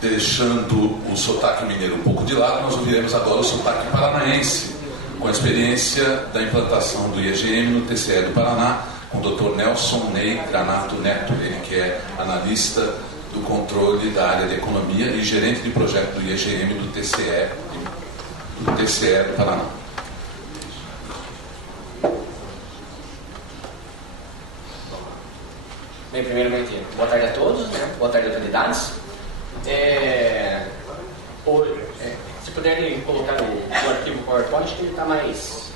deixando o sotaque mineiro um pouco de lado, nós ouviremos agora o sotaque paranaense, com a experiência da implantação do IEGM no TCE do Paraná, com o Dr. Nelson Ney Granato Neto, ele que é analista do controle da área de economia e gerente de projeto do IEGM do TCE do Paraná. Bem, primeiramente, boa tarde a todos, né? Boa tarde, autoridades. Se puderem colocar o arquivo PowerPoint, que ele está mais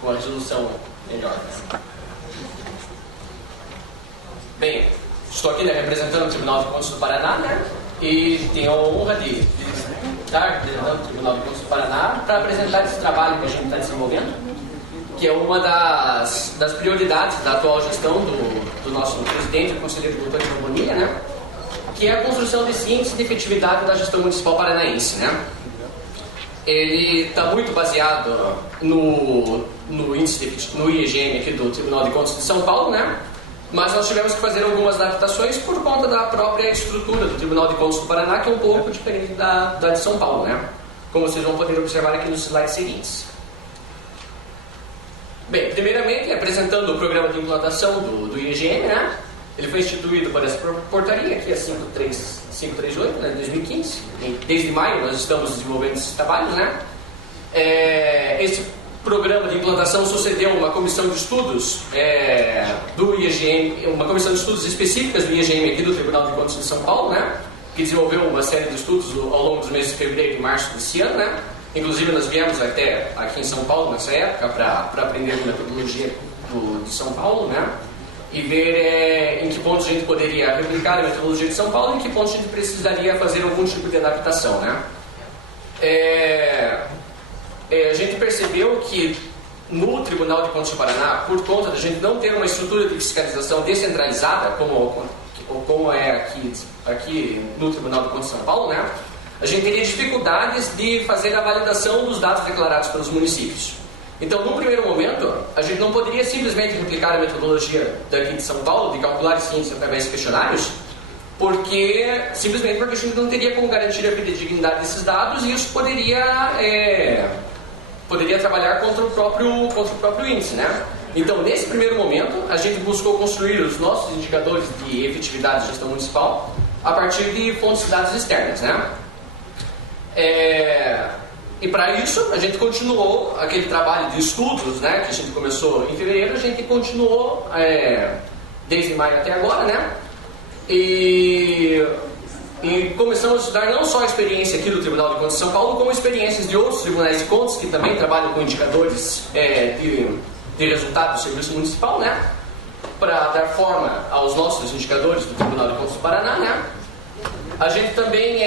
com a resolução melhor, né? Bem, estou aqui, né, representando o Tribunal de Contas do Paraná, né? E tenho a honra de estar representando o Tribunal de Contas do Paraná para apresentar esse trabalho que a gente está desenvolvendo, que é uma das prioridades da atual gestão do nosso presidente, o conselheiro doutor de Bonilha, né? Que é a construção desse índice de efetividade da gestão municipal paranaense, né? Ele está muito baseado no IEGM aqui do Tribunal de Contas de São Paulo, né? Mas nós tivemos que fazer algumas adaptações por conta da própria estrutura do Tribunal de Contas do Paraná, que é um pouco diferente da de São Paulo, né? Como vocês vão poder observar aqui nos slides seguintes. Bem, primeiramente, apresentando o programa de implantação do IEGM, né? Ele foi instituído por essa portaria, aqui é 538, né, de 2015. Desde maio nós estamos desenvolvendo esses trabalhos, né? Esse programa de implantação sucedeu uma comissão de estudos do IEGM, uma comissão de estudos específicas do IEGM aqui do Tribunal de Contas de São Paulo, né? Que desenvolveu uma série de estudos ao longo dos meses de fevereiro e março desse ano, né? Inclusive nós viemos até aqui em São Paulo nessa época para aprender a metodologia de São Paulo, né? E ver em que pontos a gente poderia replicar a metodologia de São Paulo e em que pontos a gente precisaria fazer algum tipo de adaptação, né? A gente percebeu que no Tribunal de Contas do Paraná, por conta da gente não ter uma estrutura de fiscalização descentralizada, como é aqui no Tribunal de Contas de São Paulo, né? A gente teria dificuldades de fazer a validação dos dados declarados pelos municípios. Então, num primeiro momento, a gente não poderia simplesmente replicar a metodologia daqui de São Paulo, de calcular esse índice através de questionários, simplesmente porque a gente não teria como garantir a fidedignidade desses dados e isso poderia trabalhar contra o próprio índice, né? Então, nesse primeiro momento, a gente buscou construir os nossos indicadores de efetividade de gestão municipal a partir de fontes de dados externas, né? E para isso, a gente continuou aquele trabalho de estudos, né, que a gente começou em fevereiro, a gente continuou desde maio até agora, né? E começamos a estudar não só a experiência aqui do Tribunal de Contas de São Paulo, como experiências de outros tribunais de contas que também trabalham com indicadores de resultado do serviço municipal, né? Para dar forma aos nossos indicadores do Tribunal de Contas do Paraná, né? A gente também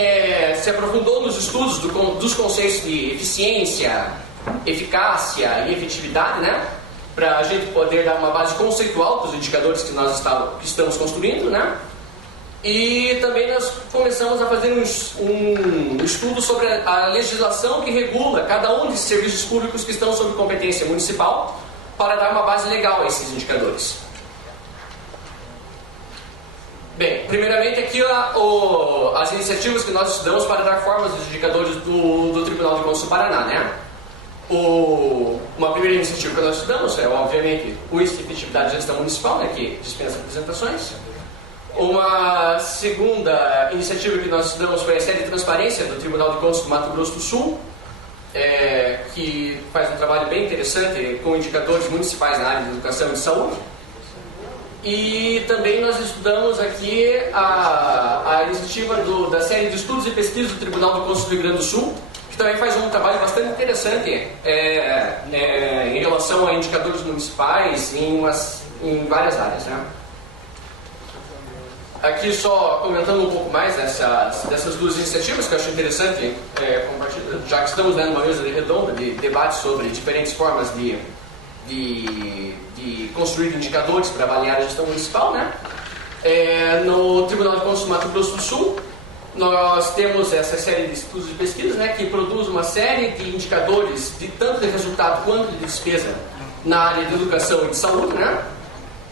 se aprofundou nos estudos dos conceitos de eficiência, eficácia e efetividade, né? Para a gente poder dar uma base conceitual dos indicadores que nós estamos construindo, né? E também nós começamos a fazer um estudo sobre a legislação que regula cada um desses serviços públicos que estão sob competência municipal para dar uma base legal a esses indicadores. Bem, primeiramente aqui as iniciativas que nós estudamos para dar forma aos indicadores do Tribunal de Contas do Paraná, né? Uma primeira iniciativa que nós estudamos é, obviamente, o índice de efetividade de gestão municipal, né, que dispensa apresentações. Uma segunda iniciativa que nós estudamos foi a série de transparência do Tribunal de Contas do Mato Grosso do Sul, que faz um trabalho bem interessante com indicadores municipais na área de educação e de saúde. E também nós estudamos aqui a iniciativa da série de estudos e pesquisas do Tribunal de Contas do Rio Grande do Sul, que também faz um trabalho bastante interessante em relação a indicadores municipais em várias áreas, né? Aqui só comentando um pouco mais dessas duas iniciativas que eu acho interessante compartilhar, já que estamos numa mesa redonda de debate sobre diferentes formas de construir indicadores para avaliar a gestão municipal, né? No Tribunal de Contas do Mato Grosso do Sul, nós temos essa série de estudos e pesquisas, né, que produz uma série de indicadores de tanto de resultado quanto de despesa na área de educação e de saúde, né?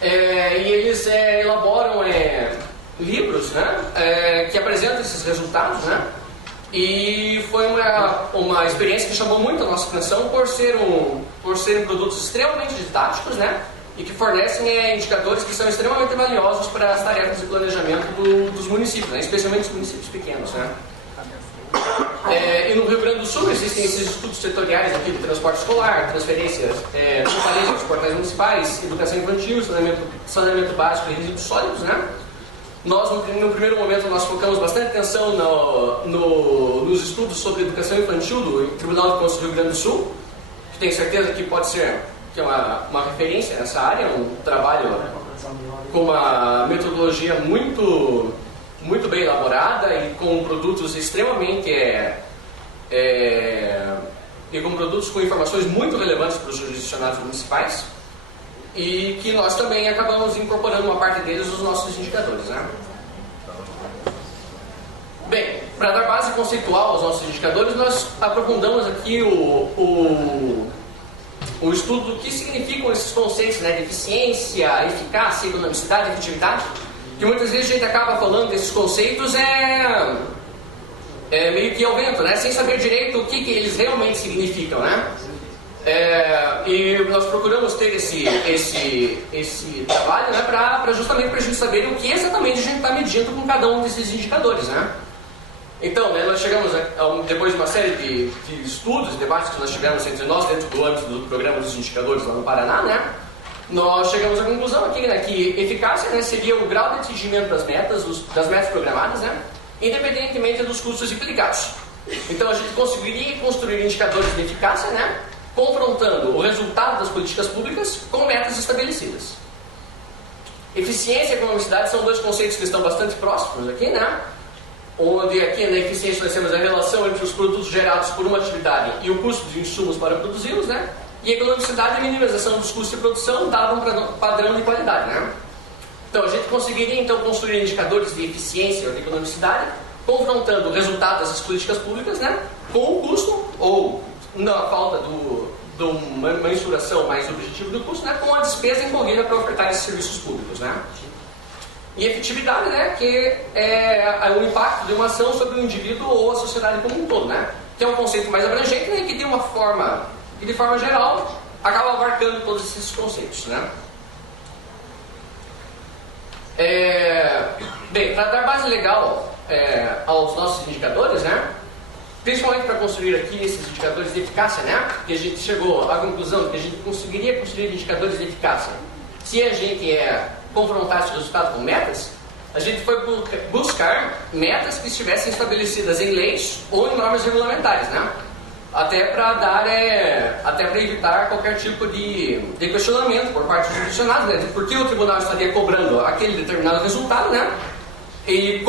E eles elaboram livros, né, que apresentam esses resultados, né, e foi uma experiência que chamou muito a nossa atenção por serem produtos extremamente didáticos, né, e que fornecem indicadores que são extremamente valiosos para as tarefas de planejamento dos municípios, né, especialmente os municípios pequenos, né. E no Rio Grande do Sul existem esses estudos setoriais aqui de transporte escolar, transferências, dos portais municipais, educação infantil, saneamento básico e resíduos sólidos, né. Nós, no primeiro momento, nós focamos bastante atenção nos estudos sobre educação infantil do Tribunal de Contas do Rio Grande do Sul, que tenho certeza que pode ser que é uma referência nessa área, um trabalho com uma metodologia muito bem elaborada e com produtos extremamente e com produtos com informações muito relevantes para os jurisdicionados municipais, e que nós também acabamos incorporando uma parte deles nos nossos indicadores, né? Bem, para dar base conceitual aos nossos indicadores, nós aprofundamos aqui o estudo do que significam esses conceitos, né, de eficiência, eficácia, economicidade, efetividade, que muitas vezes a gente acaba falando desses conceitos meio que ao vento, né, sem saber direito o que eles realmente significam, né? E nós procuramos ter esse trabalho, né, justamente para a gente saber o que exatamente a gente está medindo com cada um desses indicadores, né? Então, né, nós chegamos, depois de uma série de estudos, debates que nós tivemos entre nós dentro do âmbito do programa dos indicadores lá no Paraná, né, nós chegamos à conclusão aqui, né, que eficácia, né, seria o grau de atingimento das metas programadas, né, independentemente dos custos implicados. Então, a gente conseguiria construir indicadores de eficácia, né, confrontando o resultado das políticas públicas com metas estabelecidas. Eficiência e economicidade são dois conceitos que estão bastante próximos aqui, né? Onde aqui na eficiência nós temos a relação entre os produtos gerados por uma atividade e o custo de insumos para produzi-los, né? E a economicidade é a minimização dos custos de produção dado um padrão de qualidade, né? Então, a gente conseguiria então construir indicadores de eficiência ou de economicidade, confrontando o resultado dessas políticas públicas, né, com o custo, ou na falta de uma mensuração mais objetiva do custo, né, com a despesa envolvida para ofertar esses serviços públicos, né? E efetividade, né, que é o impacto de uma ação sobre o indivíduo ou a sociedade como um todo, né? Que é um conceito mais abrangente, né, que tem uma forma, e de forma geral, acaba abarcando todos esses conceitos, né? Bem, para dar base legal aos nossos indicadores, né, principalmente para construir aqui esses indicadores de eficácia, né, que a gente chegou à conclusão de que a gente conseguiria construir indicadores de eficácia se a gente confrontar esse resultado com metas. A gente foi buscar metas que estivessem estabelecidas em leis ou em normas regulamentares, né, até para evitar qualquer tipo de questionamento por parte dos jurisdicionados, né, de por que o tribunal estaria cobrando aquele determinado resultado, né, e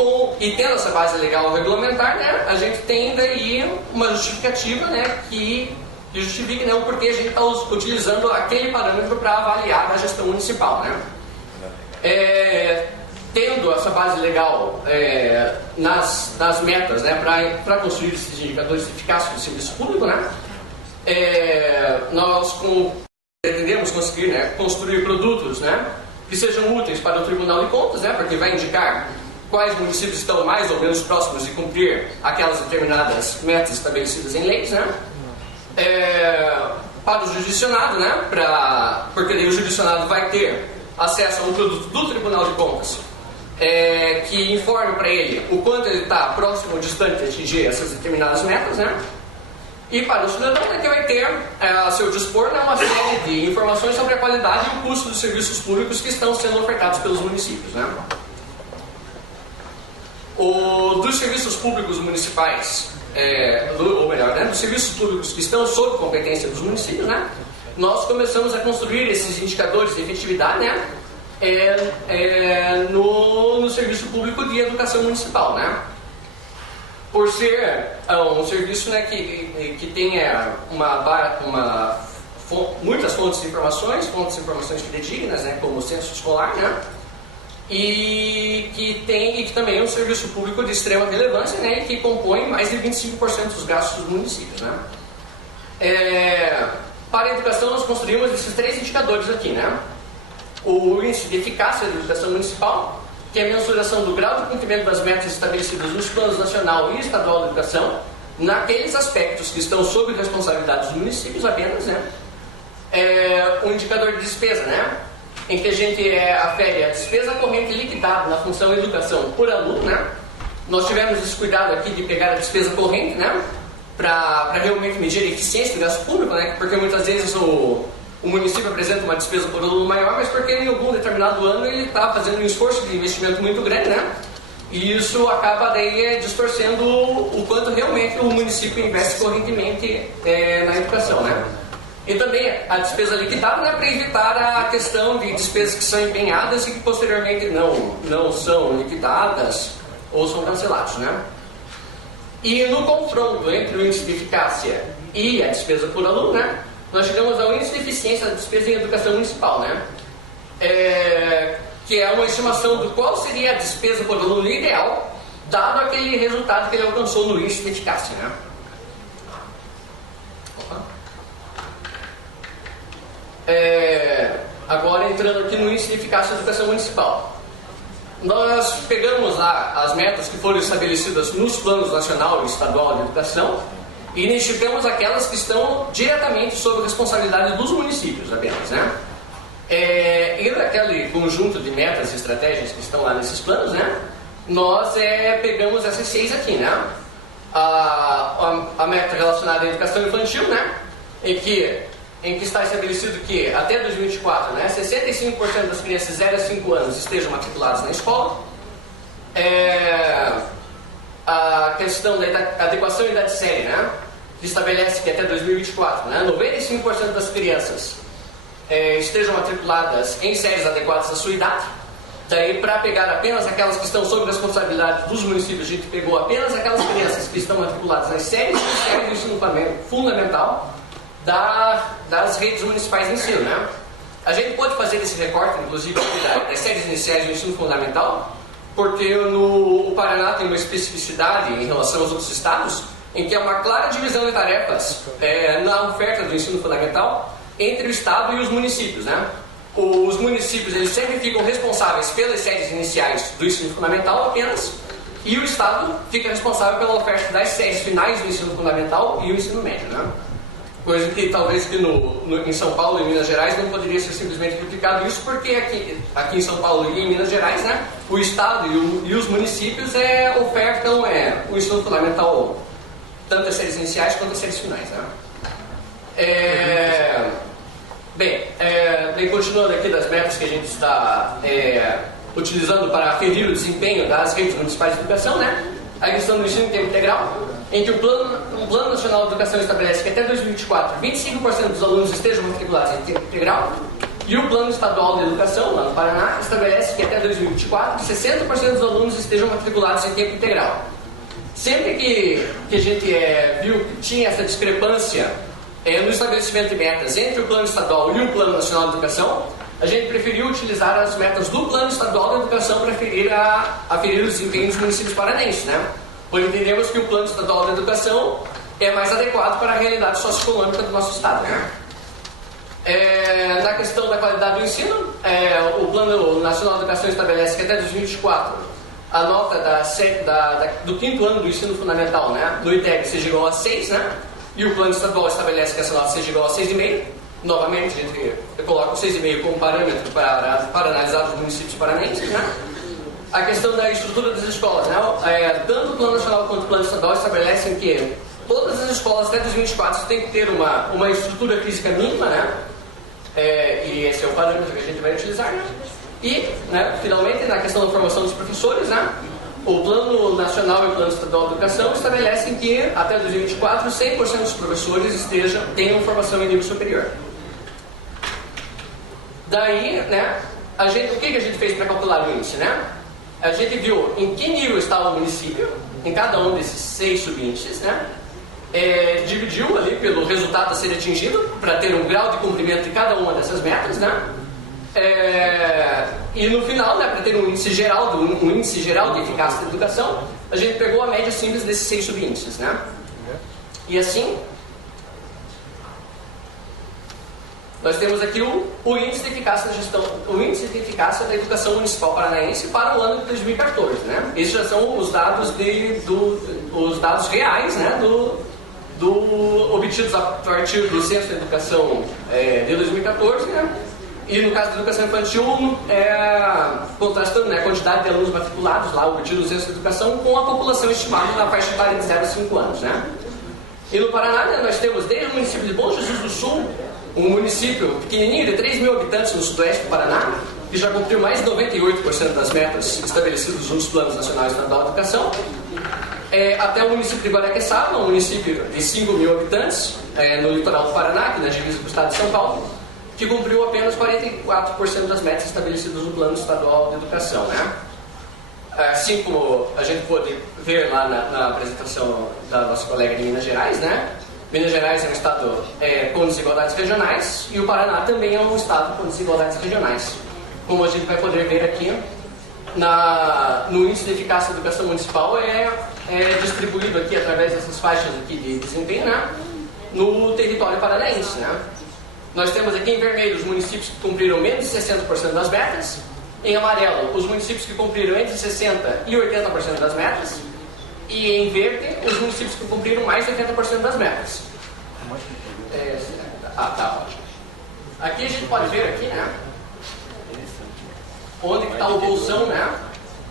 tendo essa base legal regulamentar, né, a gente tem daí uma justificativa, né, que justifique, né, o porquê a gente está utilizando aquele parâmetro para avaliar a gestão municipal, né. Tendo essa base legal nas metas, né, para construir esses indicadores de eficácia do serviço público, né, nós pretendemos conseguir, né, construir produtos, né, que sejam úteis para o Tribunal de Contas, né, porque vai indicar quais municípios estão mais ou menos próximos de cumprir aquelas determinadas metas estabelecidas em leis, né, para o jurisdicionado, né, porque daí o jurisdicionado vai ter acesso a um produto do Tribunal de Contas que informe para ele o quanto ele está próximo ou distante de atingir essas determinadas metas, né? E para o cidadão, né, que vai ter a seu dispor, né, uma série de informações sobre a qualidade e o custo dos serviços públicos que estão sendo ofertados pelos municípios, né? Dos serviços públicos municipais, ou melhor, né, dos serviços públicos que estão sob competência dos municípios, né, nós começamos a construir esses indicadores de efetividade, né, no serviço público de educação municipal, né? Por ser um serviço, né, que tem muitas fontes de informações fidedignas, né, como o censo escolar, né, e que também é um serviço público de extrema relevância, né, e que compõe mais de 25% dos gastos dos municípios, né. Para a educação, nós construímos esses três indicadores aqui, né? O índice de eficácia da educação municipal, que é a mensuração do grau de cumprimento das metas estabelecidas nos planos nacional e estadual de educação, naqueles aspectos que estão sob responsabilidade dos municípios apenas, né? Um indicador de despesa, né? Em que a gente afere a despesa corrente liquidada na função educação por aluno, né? Nós tivemos esse cuidado aqui de pegar a despesa corrente, né? Para realmente medir a eficiência do gasto público, né? Porque muitas vezes o município apresenta uma despesa por aluno maior, mas porque em algum determinado ano ele está fazendo um esforço de investimento muito grande, né? E isso acaba daí distorcendo o quanto realmente o município investe correntemente na educação, né? E também a despesa liquidada, né, para evitar a questão de despesas que são empenhadas e que posteriormente não são liquidadas ou são cancelados, né? E no confronto entre o índice de eficácia e a despesa por aluno, né, nós chegamos ao índice de eficiência da despesa em educação municipal, né? Que é uma estimação do qual seria a despesa por aluno ideal, dado aquele resultado que ele alcançou no índice de eficácia, né? Agora entrando aqui no índice de eficácia da educação municipal. Nós pegamos lá as metas que foram estabelecidas nos planos nacional e estadual de educação e identificamos aquelas que estão diretamente sob responsabilidade dos municípios apenas, né? E daquele conjunto de metas e estratégias que estão lá nesses planos, né? Nós pegamos essas 6 aqui, né? A meta relacionada à educação infantil, né? Em que está estabelecido que até 2024, né, 65% das crianças de 0 a 5 anos estejam matriculadas na escola. A questão da adequação à idade séria, né, que estabelece que até 2024, né, 95% das crianças estejam matriculadas em séries adequadas à sua idade. Daí, para pegar apenas aquelas que estão sob responsabilidade dos municípios, a gente pegou apenas aquelas crianças que estão matriculadas nas séries do ensino fundamental das redes municipais de ensino, né? A gente pode fazer esse recorte, inclusive, das séries iniciais do ensino fundamental, porque o Paraná tem uma especificidade em relação aos outros estados, em que há uma clara divisão de tarefas na oferta do ensino fundamental entre o estado e os municípios, né? Os municípios, eles sempre ficam responsáveis pelas séries iniciais do ensino fundamental apenas, e o estado fica responsável pela oferta das séries finais do ensino fundamental e o ensino médio, né? Coisa que talvez que em São Paulo e Minas Gerais não poderia ser simplesmente duplicado isso, porque aqui em São Paulo e em Minas Gerais, né, o Estado e os municípios ofertam o ensino fundamental, tanto as séries iniciais quanto as séries finais, né? Bem, continuando aqui das metas que a gente está utilizando para aferir o desempenho das redes municipais de educação, né? A questão do ensino em tempo integral, em que o Plano Nacional de Educação estabelece que até 2024, 25% dos alunos estejam matriculados em tempo integral, e o Plano Estadual de Educação, lá no Paraná, estabelece que até 2024, 60% dos alunos estejam matriculados em tempo integral. Sempre que a gente viu que tinha essa discrepância no estabelecimento de metas entre o Plano Estadual e o Plano Nacional de Educação, a gente preferiu utilizar as metas do Plano Estadual de Educação para aferir o desempenho dos municípios paranenses, né? Pois entendemos que o Plano Estadual de Educação é mais adequado para a realidade socioeconômica do nosso estado, né? Na questão da qualidade do ensino, o Plano Nacional de Educação estabelece que até 2024 a nota do 5º ano do ensino fundamental, né, do ITEG seja igual a 6, né? E o Plano Estadual estabelece que essa nota seja igual a 6,5. Novamente, a gente coloca o 6,5 como parâmetro para analisar os municípios paranenses, né? A questão da estrutura das escolas, né? Tanto o Plano Nacional quanto o Plano Estadual estabelecem que todas as escolas até 2024 têm que ter uma estrutura física mínima, né? E esse é o parâmetro que a gente vai utilizar, né? E, né, finalmente, na questão da formação dos professores, né? O Plano Nacional e o Plano Estadual de Educação estabelecem que até 2024 100% dos professores tenham formação em nível superior. Daí, né, o que a gente fez para calcular o índice, né? A gente viu em que nível estava o município, em cada um desses 6 subíndices, né? Dividiu ali pelo resultado a ser atingido, para ter um grau de cumprimento de cada uma dessas metas, né? E no final, né, para ter um índice geral de eficácia da educação, a gente pegou a média simples desses 6 subíndices, né? E assim, Nós temos aqui o índice de eficácia da gestão, o índice de eficácia da educação municipal paranaense para o ano de 2014, né? Esses já são os dados os dados reais, né? Obtidos a partir do Censo de Educação de 2014, né? E no caso da educação infantil, contrastando, né, a quantidade de alunos matriculados lá, obtidos no Censo de Educação, com a população estimada na faixa etária de 0 a 5 anos, né? E no Paraná, né, nós temos desde o município de Bom Jesus do Sul, um município pequenininho de 3 mil habitantes no sudoeste do Paraná, que já cumpriu mais de 98% das metas estabelecidas nos Planos Nacionais Estadual de Educação, até o município de Guaraqueçaba, um município de 5 mil habitantes, no litoral do Paraná, aqui na divisa do estado de São Paulo, que cumpriu apenas 44% das metas estabelecidas no Plano Estadual de Educação, né? Assim como a gente pôde ver lá na apresentação da nossa colega de Minas Gerais, né? Minas Gerais é um estado com desigualdades regionais e o Paraná também é um estado com desigualdades regionais. Como a gente vai poder ver aqui, no índice de eficácia da educação municipal é distribuído aqui através dessas faixas aqui de desempenho, né? No território paranaense, né? Nós temos aqui em vermelho os municípios que cumpriram menos de 60% das metas, em amarelo os municípios que cumpriram entre 60% e 80% das metas, e em verde os municípios que cumpriram mais de 80% das metas. Tá, ótimo. Aqui a gente pode ver aqui, né, onde está o bolsão, né,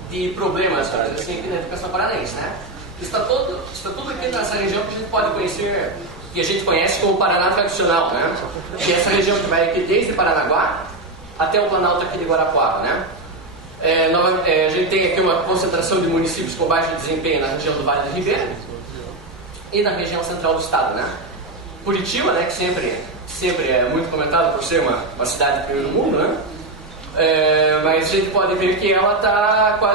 de problemas, assim, aqui na educação paranaense, né? Está tudo aqui nessa região que a gente pode conhecer, que a gente conhece como Paraná tradicional, né? Que é essa região que vai aqui desde Paranaguá até o Planalto aqui de Guarapuava, né? A gente tem aqui uma concentração de municípios com baixo desempenho na região do Vale do Ribeira e na região central do estado, né? Curitiba, né, que sempre é muito comentado por ser uma cidade de primeiro mundo, né? Mas a gente pode ver que ela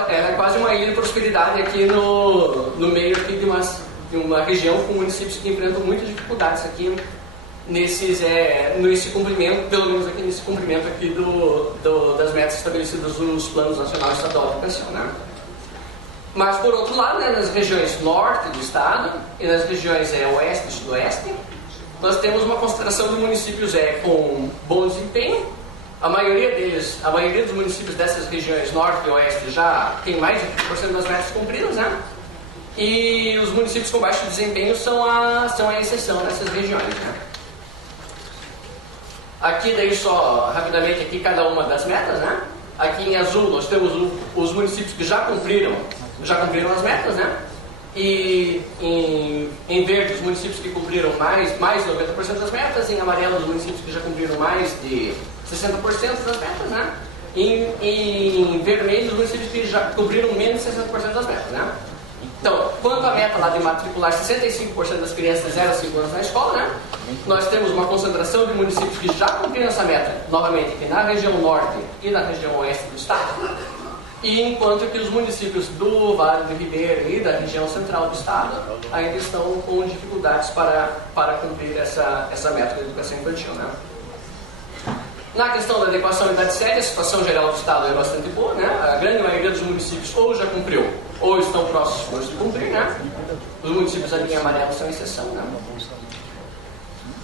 é quase uma ilha de prosperidade aqui no meio aqui de uma região com municípios que enfrentam muitas dificuldades aqui nesse cumprimento, pelo menos aqui nesse cumprimento aqui das metas estabelecidas nos Planos Nacional e Estadual de Educação, né? Mas por outro lado, né, nas regiões norte do estado e nas regiões oeste e sudoeste, nós temos uma concentração de municípios com bom desempenho. A maioria dos municípios dessas regiões norte e oeste já tem mais de 50% das metas cumpridas, né? E os municípios com baixo desempenho são a exceção nessas regiões, né? Aqui daí só rapidamente aqui cada uma das metas, né? Aqui em azul nós temos os municípios que já cumpriram as metas, né? E em verde os municípios que cumpriram mais de 90% das metas, em amarelo os municípios que já cumpriram mais de 60% das metas, né? Em vermelho os municípios que já cumpriram menos de 60% das metas, né? Então, quanto à meta lá de matricular 65% das crianças de 0 a 5 anos na escola, né? Nós temos uma concentração de municípios que já cumpriram essa meta, novamente aqui na região norte e na região oeste do estado, e enquanto que os municípios do Vale do Ribeira e da região central do estado ainda estão com dificuldades para cumprir essa meta de educação infantil, né? Na questão da adequação à idade séria, a situação geral do estado é bastante boa, né? A grande maioria dos municípios ou já cumpriu ou estão próximos de cumprir, né? Os municípios ali em amarelo são exceção, né?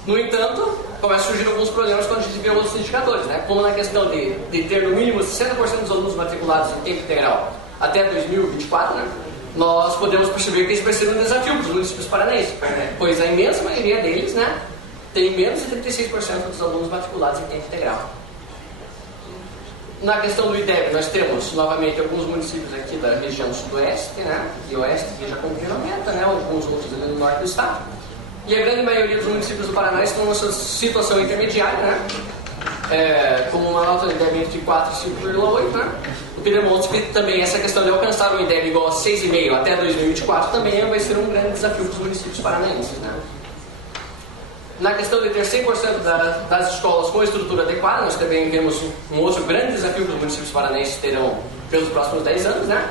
No entanto, começam a surgir alguns problemas quando a gente vê outros indicadores, né? Como na questão de ter no mínimo 60% dos alunos matriculados em tempo integral até 2024, né? Nós podemos perceber que isso vai ser um desafio para os municípios paranaenses, né? Pois a imensa maioria deles, né, tem menos de 36% dos alunos matriculados em tempo integral. Na questão do IDEB, nós temos novamente alguns municípios aqui da região sudoeste, né, e oeste que já cumpriram a meta, né, alguns outros ali no norte do estado. E a grande maioria dos municípios do Paraná estão numa situação intermediária, né, com uma nota de IDEB entre 4 e 5,8, né, o que demonstra que também essa questão de alcançar um IDEB igual a 6,5 até 2024 também vai ser um grande desafio para os municípios paranaenses, né. Na questão de ter 100% das escolas com estrutura adequada, nós também vemos um outro grande desafio que os municípios paranaenses terão pelos próximos 10 anos, né?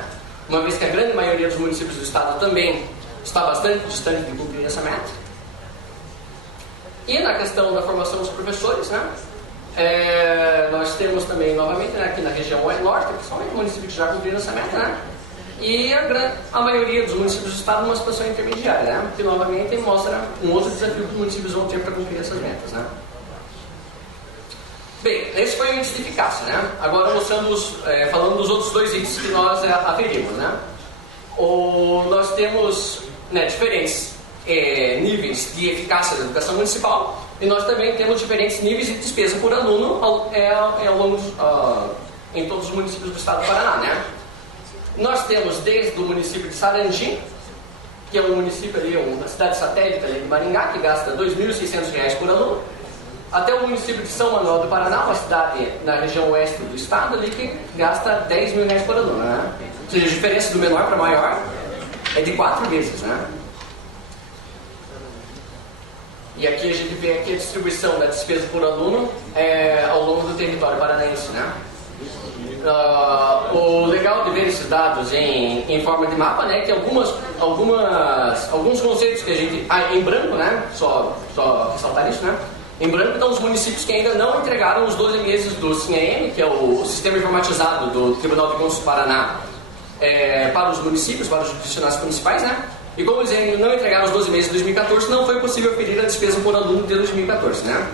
Uma vez que a grande maioria dos municípios do estado também está bastante distante de cumprir essa meta. E na questão da formação dos professores, né? Nós temos também, novamente, né, aqui na região norte, principalmente municípios que já cumpriram essa meta, né? E a maioria dos municípios do estado numa situação intermediária, né? Que novamente mostra um outro desafio que os municípios vão ter para cumprir essas metas, né? Bem, esse foi o índice de eficácia, né? Agora mostrando falando dos outros dois índices que nós aferimos, né? Nós temos, né, diferentes níveis de eficácia da educação municipal e nós também temos diferentes níveis de despesa por aluno em todos os municípios do estado do Paraná, né? Nós temos desde o município de Sarandi, que é um município ali, uma cidade satélite ali de Maringá, que gasta R$ 2.600 por aluno, até o município de São Manuel do Paraná, uma cidade na região oeste do estado, ali que gasta R$ 10.000 por aluno, né? Ou seja, a diferença do menor para maior é de 4 vezes, né? E aqui a gente vê aqui a distribuição da despesa por aluno ao longo do território paranaense, né? O legal de ver esses dados em forma de mapa, né, que alguns conceitos que a gente... em branco, né, só ressaltar isso, né, em branco estão os municípios que ainda não entregaram os 12 meses do SINAM, que é o Sistema Informatizado do Tribunal de Contas do Paraná, para os municípios, para os funcionários municipais, né, e como eles ainda não entregaram os 12 meses de 2014, não foi possível aferir a despesa por aluno de 2014, né.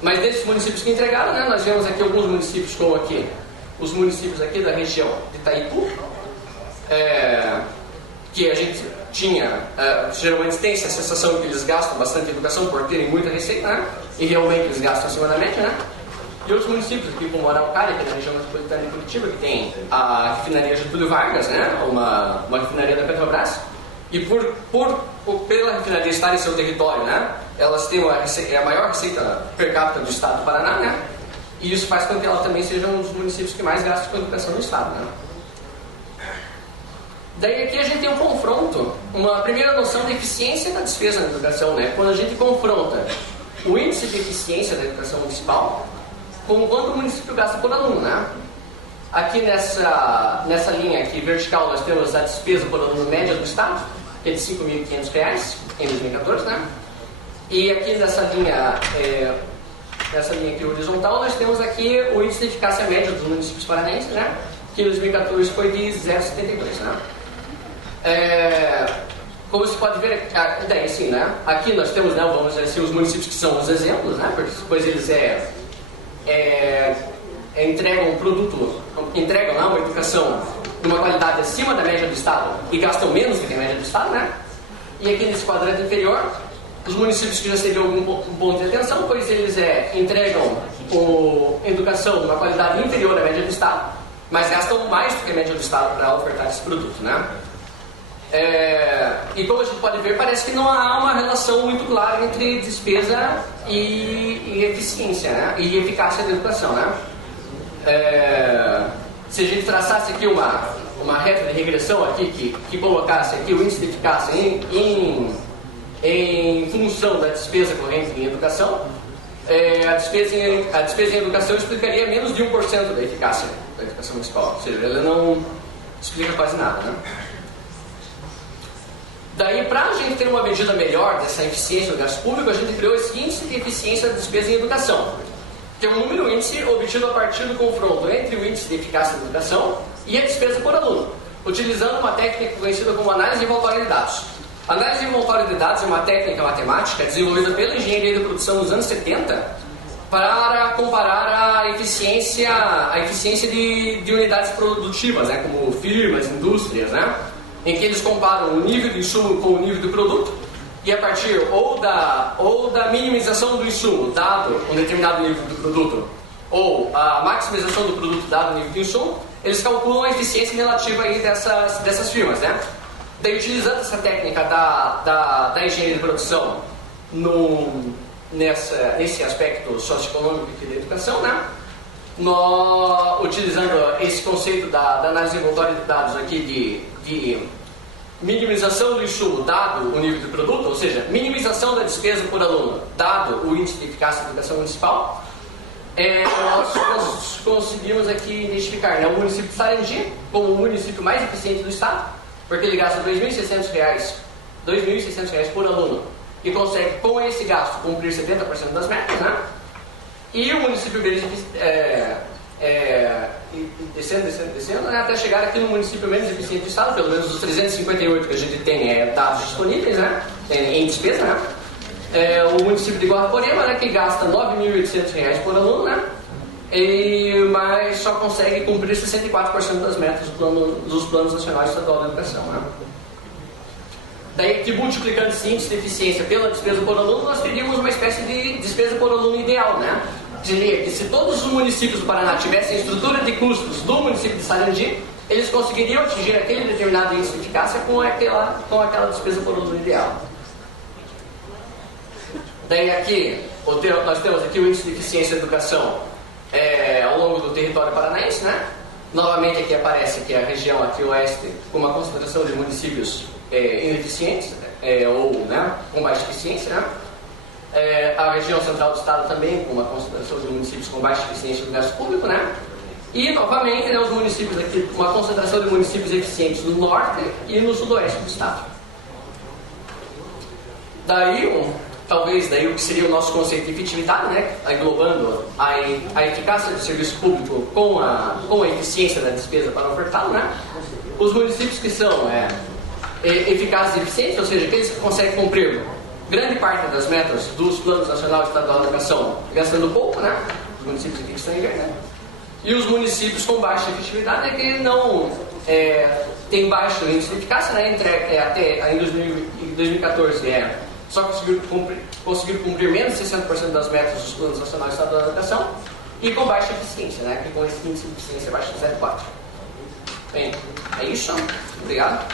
Mas desses municípios que entregaram, né, nós vemos aqui alguns municípios como aqui, os municípios aqui da região de Itaipu, que a gente geralmente tem essa sensação de que eles gastam bastante educação por terem muita receita, né, e realmente eles gastam acima da média, né, e outros municípios aqui como Araucária, que é na região metropolitana de Curitiba, que tem a refinaria Getúlio Vargas, né, uma refinaria da Petrobras, e pela refinaria estar em seu território, né, elas têm a maior receita per capita do estado do Paraná, né, e isso faz com que ela também seja um dos municípios que mais gastam com educação no estado, né. Daí aqui a gente tem um confronto, uma primeira noção de eficiência da despesa na educação, né, quando a gente confronta o índice de eficiência da educação municipal com quanto o município gasta por aluno, né. Aqui nessa linha aqui vertical nós temos a despesa por aluno média do estado, que é de R$ 5.500 em 2014, né? E aqui nessa linha aqui horizontal nós temos aqui o índice de eficácia média dos municípios paranaenses, né? Que em 2014 foi de 0,72, né? Como você pode ver, daí assim, né? Aqui nós temos, né, vamos dizer assim, os municípios que são os exemplos, né? Porque depois eles entregam uma educação de uma qualidade acima da média do estado e gastam menos do que a média do estado, né? E aqui nesse quadrante inferior, os municípios que já seriam algum ponto de atenção, pois eles entregam educação de uma qualidade inferior à média do estado, mas gastam mais do que a média do estado para ofertar esse produto, né? E como a gente pode ver, parece que não há uma relação muito clara entre despesa e eficiência, né? E eficácia da educação, né? Se a gente traçasse aqui uma reta de regressão aqui que colocasse aqui o índice de eficácia em função da despesa corrente em educação, a despesa em educação explicaria menos de 1% da eficácia da educação municipal, ou seja, ela não explica quase nada, né? Daí, para a gente ter uma medida melhor dessa eficiência do gasto público, a gente criou esse índice de eficiência da despesa em educação, que é um número índice obtido a partir do confronto entre o índice de eficácia da educação e a despesa por aluno, utilizando uma técnica conhecida como análise envoltória de dados. A análise envoltória de dados é uma técnica matemática desenvolvida pela engenharia de produção nos anos 70 para comparar a eficiência de unidades produtivas, né, como firmas, indústrias, né, em que eles comparam o nível do insumo com o nível do produto, e a partir ou da minimização do insumo dado um determinado nível do produto, ou a maximização do produto dado o nível do insumo, eles calculam a eficiência relativa aí dessas firmas, né? Daí, utilizando essa técnica da engenharia de produção nesse aspecto socioeconômico aqui da educação, né? Utilizando esse conceito da análise envoltória de dados aqui de minimização do insumo dado o nível do produto, ou seja, minimização da despesa por aluno dado o índice de eficácia da educação municipal, nós conseguimos aqui identificar, né, o município de Sarandi como o município mais eficiente do estado, porque ele gasta R$ 2.600 por aluno e consegue, com esse gasto, cumprir 70% das metas, né? E o município deles descendo, né, até chegar aqui no município menos eficiente do estado, pelo menos os 358 que a gente tem dados disponíveis, né, em despesa, né? o município de Guaporema, né, que gasta R$ 9.800 por aluno, né? Mas só consegue cumprir 64% das metas dos planos nacionais estadual de educação, né? Daí que multiplicando esse índice de eficiência pela despesa por aluno, nós teríamos uma espécie de despesa por aluno ideal, né? Seria que se todos os municípios do Paraná tivessem a estrutura de custos do município de Sarandi, eles conseguiriam atingir aquele determinado índice de eficácia com aquela despesa por aluno ideal. Daí aqui, nós temos aqui o índice de eficiência da educação ao longo do território paranaense, né? Novamente aqui aparece que a região aqui oeste com uma concentração de municípios ineficientes ou, né, com baixa eficiência, né? A região central do estado também com uma concentração de municípios com baixa eficiência do gasto público, né? E novamente, né, os municípios aqui, uma concentração de municípios eficientes no norte e no sudoeste do estado. Talvez daí o que seria o nosso conceito de efetividade, né, englobando a eficácia do serviço público com a eficiência da despesa para ofertá-lo, né? Os municípios que são eficazes e eficientes, ou seja, aqueles que conseguem cumprir grande parte das metas dos planos nacional e estadual de educação, gastando pouco, né? Os municípios aqui que estão em verde, né? E os municípios com baixa efetividade é que não tem baixo índice de eficácia, né? Até em 2014 só conseguiram cumprir menos de 60% das metas dos planos nacionais e estadual de educação e com baixa eficiência, né? Que com esse índice de eficiência abaixo de 0,4. Bem, é isso. Obrigado.